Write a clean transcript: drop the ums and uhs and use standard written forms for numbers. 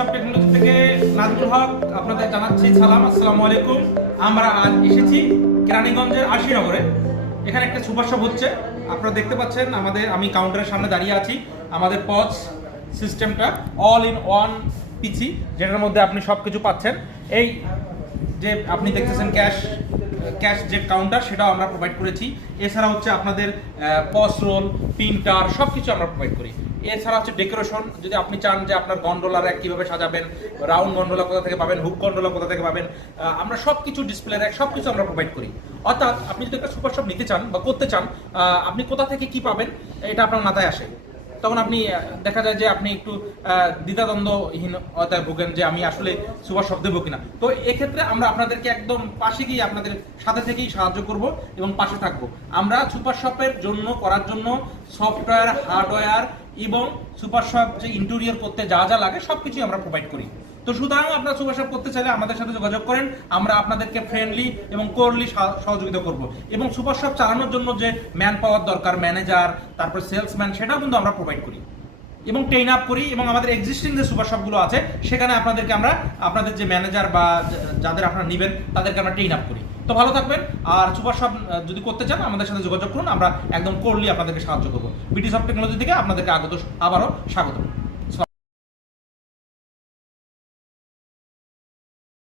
সব টেকনোলজি থেকে নাজমুল হক আপনাদের জানাচ্ছি সালাম, আসসালামু আলাইকুম। আমরা আজ এসেছি কেরানীগঞ্জের আশিনগরে। এখানে একটা সুপার শপ হচ্ছে, আপনারা দেখতে পাচ্ছেন। আমি কাউন্টারের সামনে দাঁড়িয়ে আছি। আমাদের পজ সিস্টেমটা অল ইন ওয়ান পিসি, যেটার মধ্যে আপনি সব কিছু পাচ্ছেন। এই যে আপনি দেখতেছেন ক্যাশ যে কাউন্টার, সেটাও আমরা প্রোভাইড করেছি। এছাড়া হচ্ছে আপনাদের পস রোল, প্রিন্টার সব কিছু আমরা প্রোভাইড করি। এছাড়া হচ্ছে ডেকোরেশন, যদি আপনি চান যে আপনার গন্ডোলা র্যাক কীভাবে সাজাবেন, রাউন্ড গন্ডোলা কোথা থেকে পাবেন, হুক গন্ডোলা কোথা থেকে পাবেন, আমরা সব কিছু ডিসপ্লে র্যাক সব কিছু আমরা প্রোভাইড করি। অর্থাৎ আপনি যদি একটা সুপার শপ নিতে চান বা করতে চান, আপনি কোথা থেকে কি পাবেন এটা আপনার মাথায় আসে। তখন আপনি দেখা যায় যে আপনি একটু দ্বিধাদ্বন্দ্বহীনতায় ভোগেন যে আমি আসলে সুপার শপ দেবো কিনা। তো এক্ষেত্রে আমরা আপনাদেরকে একদম পাশে গিয়ে আপনাদের সাথে থেকেই সাহায্য করব এবং পাশে থাকবো। আমরা সুপার শপের জন্য করার জন্য সফটওয়্যার, হার্ডওয়্যার এবং সুপার শপ যে ইন্টেরিয়র করতে যা যা লাগে সব কিছুই আমরা প্রোভাইড করি। তো সুতরাং আপনারা সুপার শপ করতে চাইলে আমাদের সাথে যোগাযোগ করেন। আমরা আপনাদেরকে ফ্রেন্ডলি এবং কোরলি সহযোগিতা করব। এবং সুপার শপ চালানোর জন্য যে ম্যান পাওয়ার দরকার, ম্যানেজার, তারপর সেলসম্যান, সেটাও কিন্তু আমরা প্রোভাইড করি এবং ট্রেন আপ করি। এবং আমাদের এক্সিস্টিং যে সুপার শপগুলো আছে সেখানে আপনাদের যে ম্যানেজার বা যাদের আপনারা নেবেন তাদেরকে আমরা ট্রেন আপ করি। তো ভালো থাকবেন। আর সুপার শপ যদি করতে চান আমাদের সাথে যোগাযোগ করুন, আমরা একদম কোরলি আপনাদেরকে সাহায্য করবো। বিটি সফট টেকনোলজি থেকে আপনাদেরকে আবারও স্বাগত।